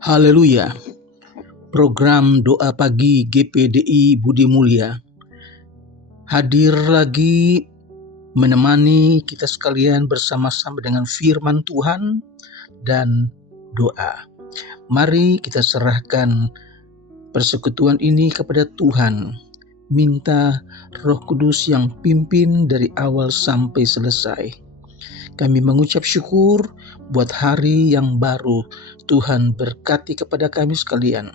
Haleluya. Program doa pagi GPDI Budi Mulia hadir lagi menemani kita sekalian bersama-sama dengan firman Tuhan dan doa. Mari kita serahkan persekutuan ini kepada Tuhan. Minta Roh Kudus yang pimpin dari awal sampai selesai. Kami mengucap syukur buat hari yang baru. Tuhan berkati kepada kami sekalian.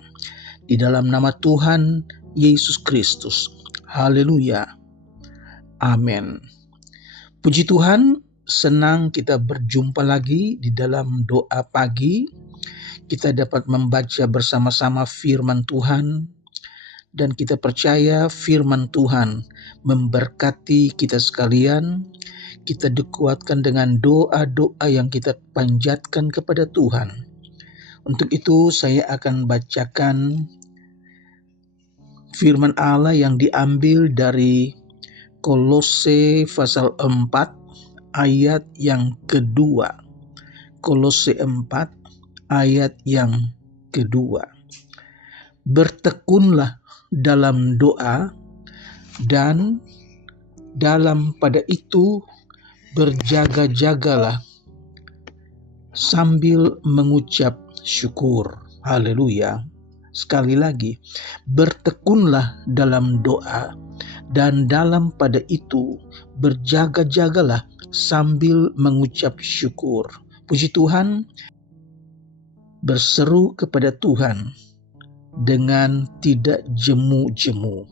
Di dalam nama Tuhan Yesus Kristus. Haleluya. Amin. Puji Tuhan, senang kita berjumpa lagi di dalam doa pagi. Kita dapat membaca bersama-sama firman Tuhan. Dan kita percaya firman Tuhan memberkati kita sekalian. Kita dikuatkan dengan doa-doa yang kita panjatkan kepada Tuhan. Untuk itu saya akan bacakan firman Allah yang diambil dari Kolose pasal 4 ayat yang kedua. Kolose 4 ayat yang kedua. Bertekunlah dalam doa dan dalam pada itu berjaga-jagalah sambil mengucap syukur. Haleluya. Sekali lagi, bertekunlah dalam doa dan dalam pada itu berjaga-jagalah sambil mengucap syukur. Puji Tuhan, berseru kepada Tuhan dengan tidak jemu-jemu.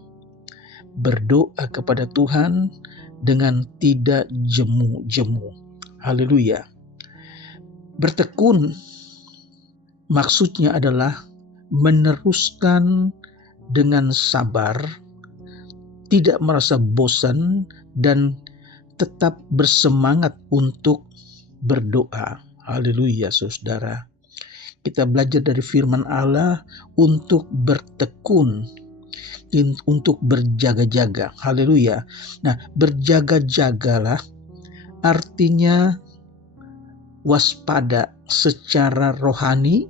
Berdoa kepada Tuhan dengan tidak jemu-jemu. Haleluya. Bertekun maksudnya adalah meneruskan dengan sabar, tidak merasa bosan dan tetap bersemangat untuk berdoa. Haleluya, saudara. Kita belajar dari firman Allah untuk bertekun, untuk berjaga-jaga. Haleluya. Nah, berjaga-jagalah artinya waspada secara rohani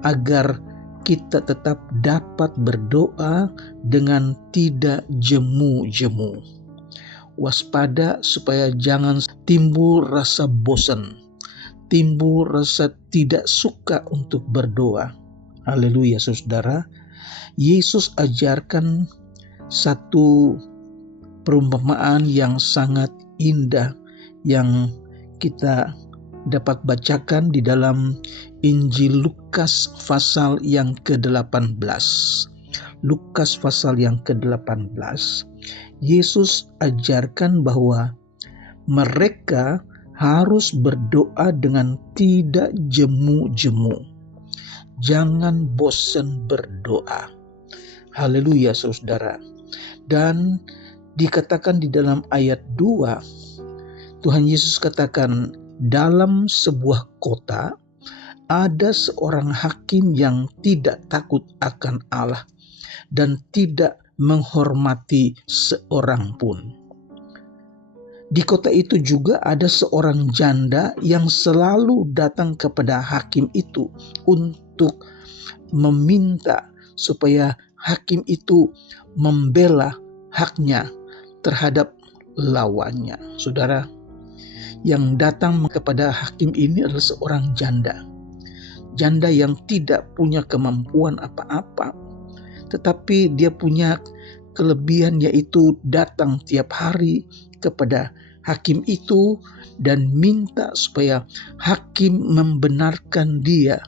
agar kita tetap dapat berdoa dengan tidak jemu-jemu. Waspada supaya jangan timbul rasa bosan, timbul rasa tidak suka untuk berdoa. Haleluya, saudara. Yesus ajarkan satu perumpamaan yang sangat indah yang kita dapat bacakan di dalam Injil Lukas pasal yang ke-18. Lukas pasal yang ke-18. Yesus ajarkan bahwa mereka harus berdoa dengan tidak jemu-jemu. Jangan bosan berdoa. Haleluya, saudara. Dan dikatakan di dalam ayat 2, Tuhan Yesus katakan, dalam sebuah kota ada seorang hakim yang tidak takut akan Allah dan tidak menghormati seorang pun. Di kota itu juga ada seorang janda yang selalu datang kepada hakim itu untuk meminta supaya hakim itu membela haknya terhadap lawannya. Saudara, yang datang kepada hakim ini adalah seorang janda. Janda yang tidak punya kemampuan apa-apa, tetapi dia punya kelebihan, yaitu datang tiap hari kepada hakim itu dan minta supaya hakim membenarkan dia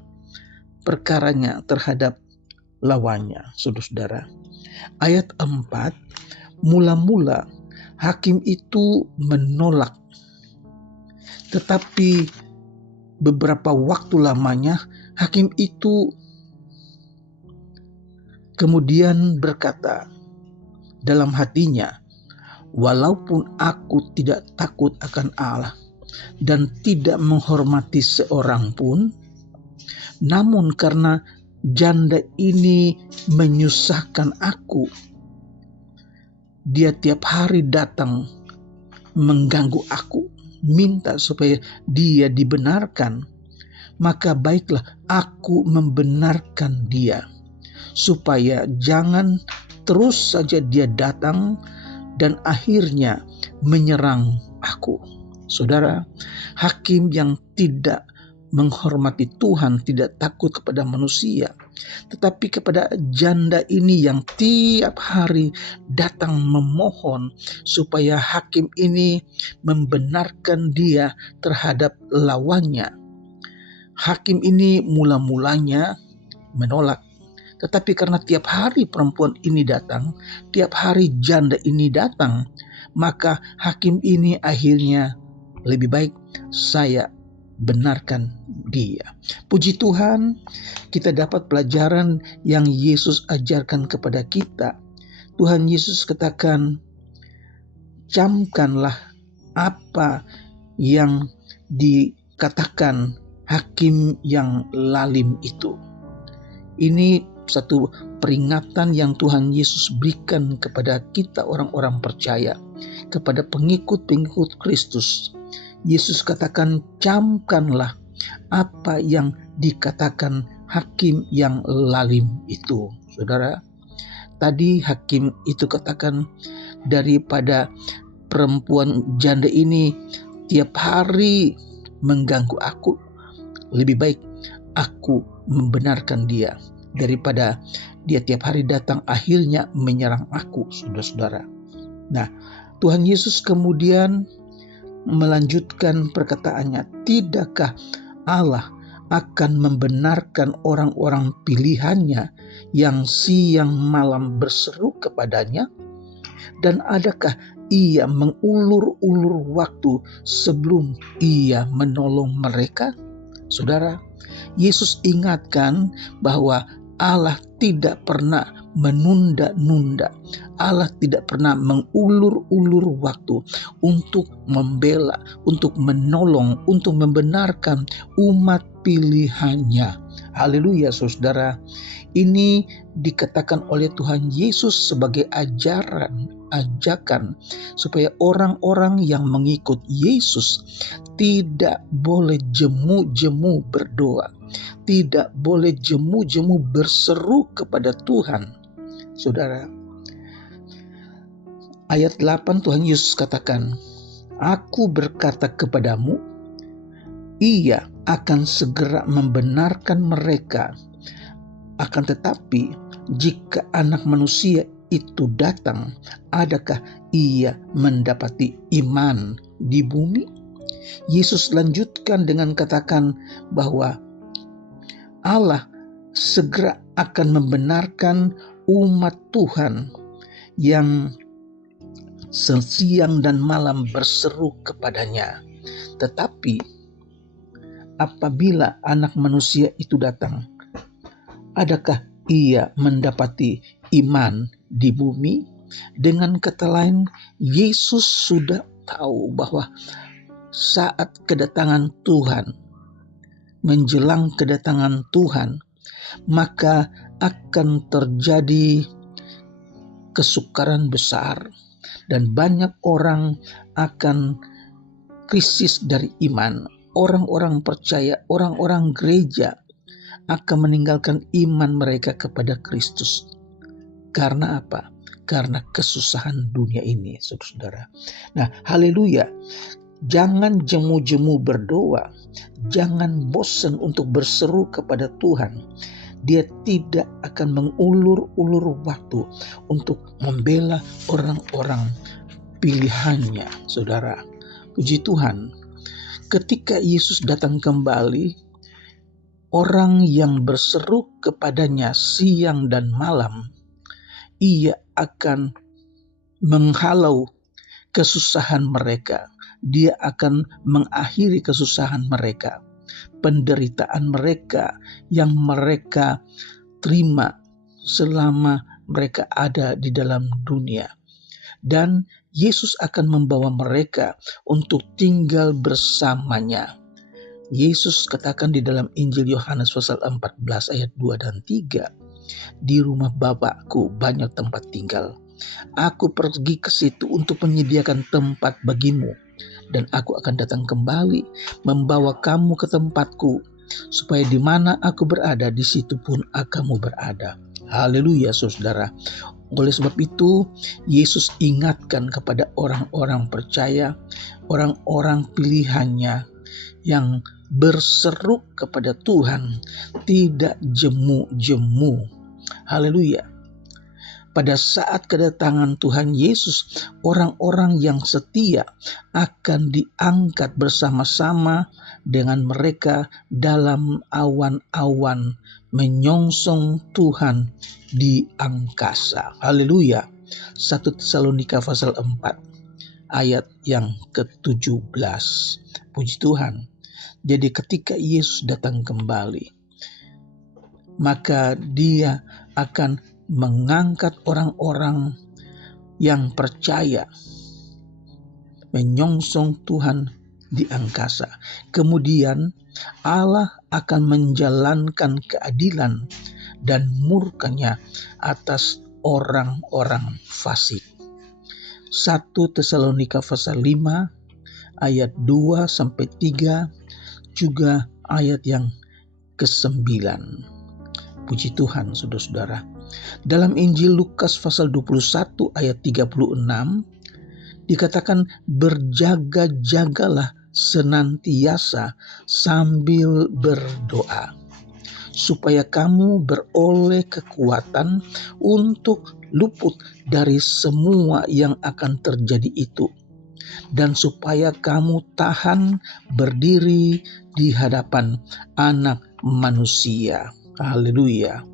perkaranya terhadap lawannya. Saudara, ayat 4, mula-mula hakim itu menolak, tetapi beberapa waktu lamanya hakim itu kemudian berkata dalam hatinya, walaupun aku tidak takut akan Allah dan tidak menghormati seorang pun, namun karena janda ini menyusahkan aku, dia tiap hari datang mengganggu aku, minta supaya dia dibenarkan, maka baiklah aku membenarkan dia, supaya jangan terus saja dia datang dan akhirnya menyerang aku. Saudara, hakim yang tidak menghormati Tuhan, tidak takut kepada manusia, tetapi kepada janda ini yang tiap hari datang memohon supaya hakim ini membenarkan dia terhadap lawannya. Hakim ini mula-mulanya menolak, tetapi karena tiap hari perempuan ini datang, tiap hari janda ini datang, maka hakim ini akhirnya lebih baik saya benarkan dia. Puji Tuhan, kita dapat pelajaran yang Yesus ajarkan kepada kita. Tuhan Yesus katakan, camkanlah apa yang dikatakan hakim yang lalim itu. Ini satu peringatan yang Tuhan Yesus berikan kepada kita orang-orang percaya, kepada pengikut-pengikut Kristus. Yesus katakan, camkanlah apa yang dikatakan hakim yang lalim itu. Saudara, tadi hakim itu katakan, daripada perempuan janda ini tiap hari mengganggu aku, lebih baik aku membenarkan dia daripada dia tiap hari datang akhirnya menyerang aku, saudara-saudara. Nah, Tuhan Yesus kemudian melanjutkan perkataannya, tidakkah Allah akan membenarkan orang-orang pilihannya yang siang malam berseru kepadanya? Dan adakah ia mengulur-ulur waktu sebelum ia menolong mereka? Saudara, Yesus ingatkan bahwa Allah tidak pernah menunda-nunda. Allah tidak pernah mengulur-ulur waktu untuk membela, untuk menolong, untuk membenarkan umat pilihannya. Haleluya, saudara. Ini dikatakan oleh Tuhan Yesus sebagai ajakan supaya orang-orang yang mengikut Yesus tidak boleh jemu-jemu berdoa, tidak boleh jemu-jemu berseru kepada Tuhan. Saudara, ayat 8 Tuhan Yesus katakan, aku berkata kepadamu, ia akan segera membenarkan mereka. Akan tetapi, jika Anak Manusia itu datang, adakah ia mendapati iman di bumi? Yesus lanjutkan dengan katakan bahwa Allah segera akan membenarkan umat Tuhan yang siang dan malam berseru kepadanya. Tetapi apabila Anak Manusia itu datang, adakah ia mendapati iman di bumi? Dengan kata lain, Yesus sudah tahu bahwa saat kedatangan Tuhan, menjelang kedatangan Tuhan, maka akan terjadi kesukaran besar dan banyak orang akan krisis dari iman. Orang-orang percaya, orang-orang gereja akan meninggalkan iman mereka kepada Kristus. Karena apa? Karena kesusahan dunia ini, saudara. Nah, haleluya. Jangan jemu-jemu berdoa. Jangan bosan untuk berseru kepada Tuhan. Dia tidak akan mengulur-ulur waktu untuk membela orang-orang pilihannya, saudara. Puji Tuhan, ketika Yesus datang kembali, orang yang berseru kepadanya siang dan malam, ia akan menghalau kesusahan mereka. Dia akan mengakhiri kesusahan mereka, penderitaan mereka yang mereka terima selama mereka ada di dalam dunia. Dan Yesus akan membawa mereka untuk tinggal bersamanya. Yesus katakan di dalam Injil Yohanes pasal 14 ayat 2 dan 3, di rumah Bapakku banyak tempat tinggal. Aku pergi ke situ untuk menyediakan tempat bagimu, dan aku akan datang kembali membawa kamu ke tempatku, supaya di mana aku berada, di situ pun kamu berada. Haleluya, saudara. Oleh sebab itu, Yesus ingatkan kepada orang-orang percaya, orang-orang pilihannya yang berseru kepada Tuhan, tidak jemu-jemu. Haleluya. Pada saat kedatangan Tuhan Yesus, orang-orang yang setia akan diangkat bersama-sama dengan mereka dalam awan-awan menyongsong Tuhan di angkasa. Haleluya. 1 Tesalonika pasal 4 ayat yang ke-17. Puji Tuhan. Jadi ketika Yesus datang kembali, maka Dia akan mengangkat orang-orang yang percaya menyongsong Tuhan di angkasa. Kemudian Allah akan menjalankan keadilan dan murkanya atas orang-orang fasik. 1 Tesalonika pasal 5 ayat 2-3, juga ayat yang ke-9. Puji Tuhan, saudara-saudara. Dalam Injil Lukas pasal 21 ayat 36 dikatakan, berjaga-jagalah senantiasa sambil berdoa, supaya kamu beroleh kekuatan untuk luput dari semua yang akan terjadi itu, dan supaya kamu tahan berdiri di hadapan Anak Manusia. Haleluya.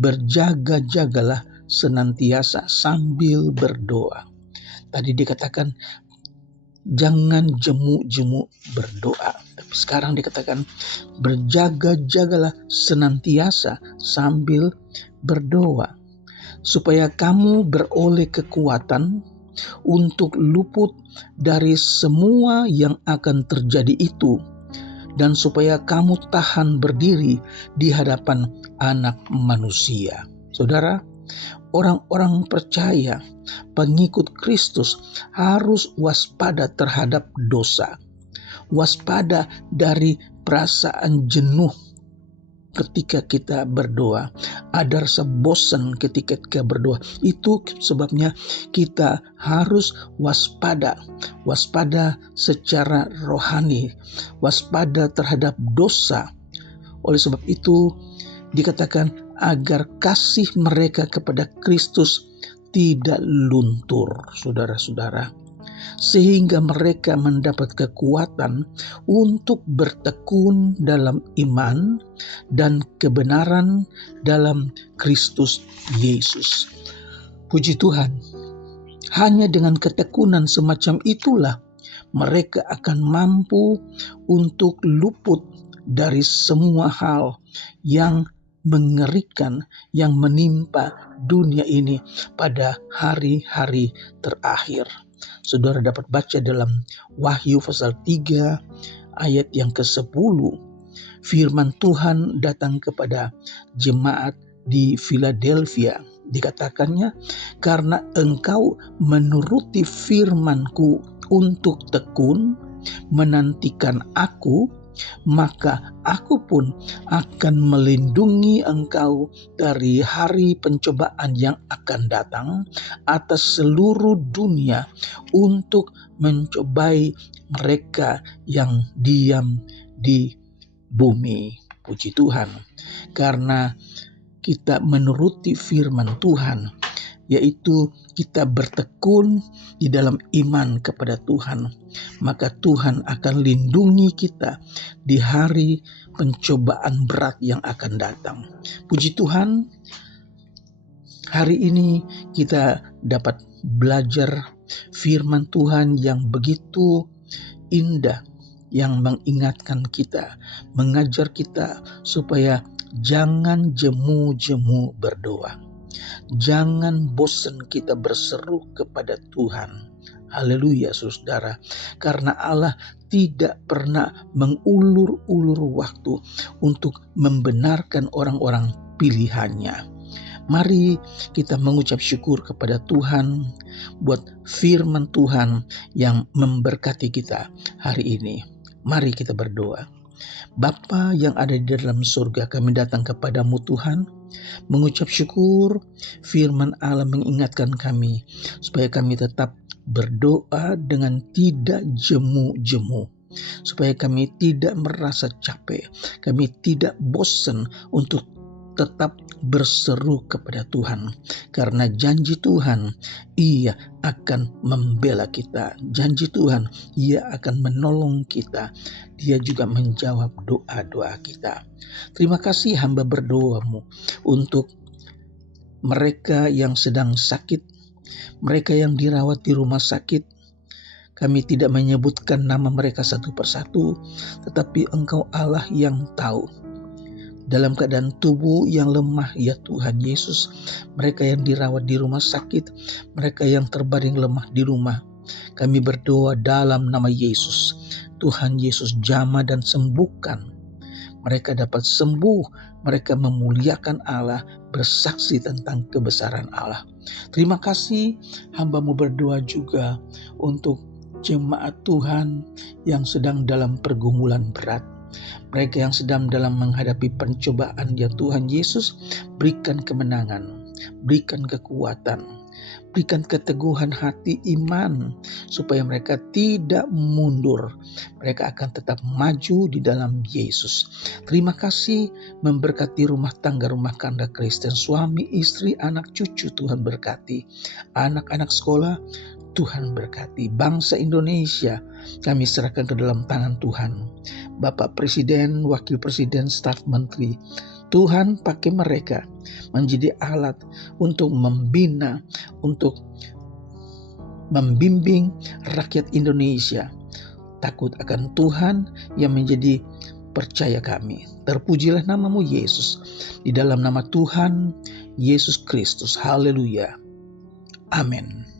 Berjaga-jagalah senantiasa sambil berdoa. Tadi dikatakan jangan jemu-jemu berdoa. Tapi sekarang dikatakan berjaga-jagalah senantiasa sambil berdoa, supaya kamu beroleh kekuatan untuk luput dari semua yang akan terjadi itu, dan supaya kamu tahan berdiri di hadapan Anak Manusia. Saudara, orang-orang percaya, pengikut Kristus harus waspada terhadap dosa, waspada dari perasaan jenuh ketika kita berdoa, ada rasa bosan ketika kita berdoa. Itu sebabnya kita harus waspada secara rohani, waspada terhadap dosa. Oleh sebab itu dikatakan agar kasih mereka kepada Kristus tidak luntur, saudara-saudara, sehingga mereka mendapat kekuatan untuk bertekun dalam iman dan kebenaran dalam Kristus Yesus. Puji Tuhan, hanya dengan ketekunan semacam itulah mereka akan mampu untuk luput dari semua hal yang mengerikan yang menimpa dunia ini pada hari-hari terakhir. Saudara dapat baca dalam Wahyu pasal 3 ayat yang ke-10. Firman Tuhan datang kepada jemaat di Philadelphia. Dikatakannya, karena engkau menuruti firman-Ku untuk tekun menantikan Aku, maka Aku pun akan melindungi engkau dari hari pencobaan yang akan datang atas seluruh dunia untuk mencobai mereka yang diam di bumi. Puji Tuhan, karena kita menuruti firman Tuhan, yaitu kita bertekun di dalam iman kepada Tuhan, maka Tuhan akan lindungi kita di hari pencobaan berat yang akan datang. Puji Tuhan, hari ini kita dapat belajar firman Tuhan yang begitu indah, yang mengingatkan kita, mengajar kita supaya jangan jemu-jemu berdoa. Jangan bosan kita berseru kepada Tuhan. Haleluya, saudara. Karena Allah tidak pernah mengulur-ulur waktu untuk membenarkan orang-orang pilihannya. Mari kita mengucap syukur kepada Tuhan buat firman Tuhan yang memberkati kita hari ini. Mari kita berdoa. Bapa yang ada di dalam surga, kami datang kepadamu Tuhan, mengucap syukur. Firman Allah mengingatkan kami supaya kami tetap berdoa dengan tidak jemu-jemu, supaya kami tidak merasa capek, kami tidak bosan untuk tetap berseru kepada Tuhan, karena janji Tuhan, Ia akan membela kita. Janji Tuhan, Ia akan menolong kita. Dia juga menjawab doa-doa kita. Terima kasih hamba berdoamu untuk mereka yang sedang sakit, mereka yang dirawat di rumah sakit. Kami tidak menyebutkan nama mereka satu persatu, tetapi Engkau Allah yang tahu. Dalam keadaan tubuh yang lemah, ya Tuhan Yesus, mereka yang dirawat di rumah sakit, mereka yang terbaring lemah di rumah, kami berdoa dalam nama Yesus. Tuhan Yesus jamah dan sembuhkan. Mereka dapat sembuh, mereka memuliakan Allah, bersaksi tentang kebesaran Allah. Terima kasih, hamba-Mu berdoa juga untuk jemaat Tuhan yang sedang dalam pergumulan berat. Mereka yang sedang dalam menghadapi pencobaan, ya Tuhan Yesus, berikan kemenangan, berikan kekuatan, berikan keteguhan hati iman, supaya mereka tidak mundur. Mereka akan tetap maju di dalam Yesus. Terima kasih, memberkati rumah tangga, rumah tangga Kristen, suami, istri, anak, cucu, Tuhan berkati. Anak-anak sekolah, Tuhan berkati. Bangsa Indonesia, kami serahkan ke dalam tangan Tuhan. Bapak Presiden, Wakil Presiden, staf menteri, Tuhan pakai mereka menjadi alat untuk membina, untuk membimbing rakyat Indonesia takut akan Tuhan yang menjadi percaya kami. Terpujilah nama-Mu Yesus, di dalam nama Tuhan Yesus Kristus. Haleluya. Amin.